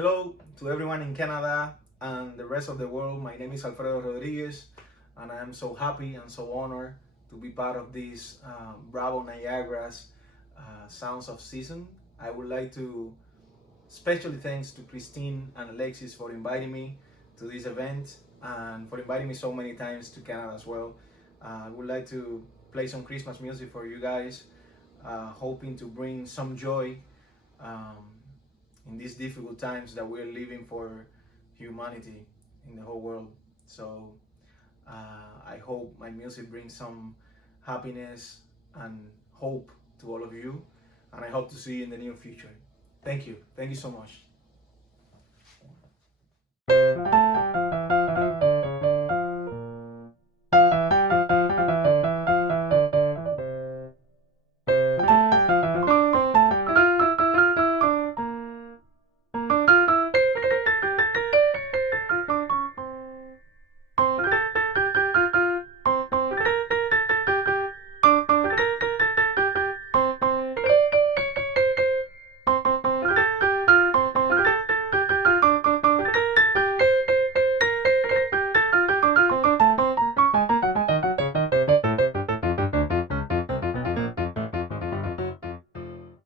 Hello to everyone in Canada and the rest of the world. My name is Alfredo Rodríguez, and I am so happy and so honored to be part of this Bravo Niagara's Sounds of Season. I would like to especially thanks to Christine and Alexis for inviting me to this event and for inviting me so many times to Canada as well. I would like to play some Christmas music for you guys, hoping to bring some joy um, in these difficult times that we're living for humanity in the whole world. So I hope my music brings some happiness and hope to all of you, and I hope to see you in the near future. Thank you so much.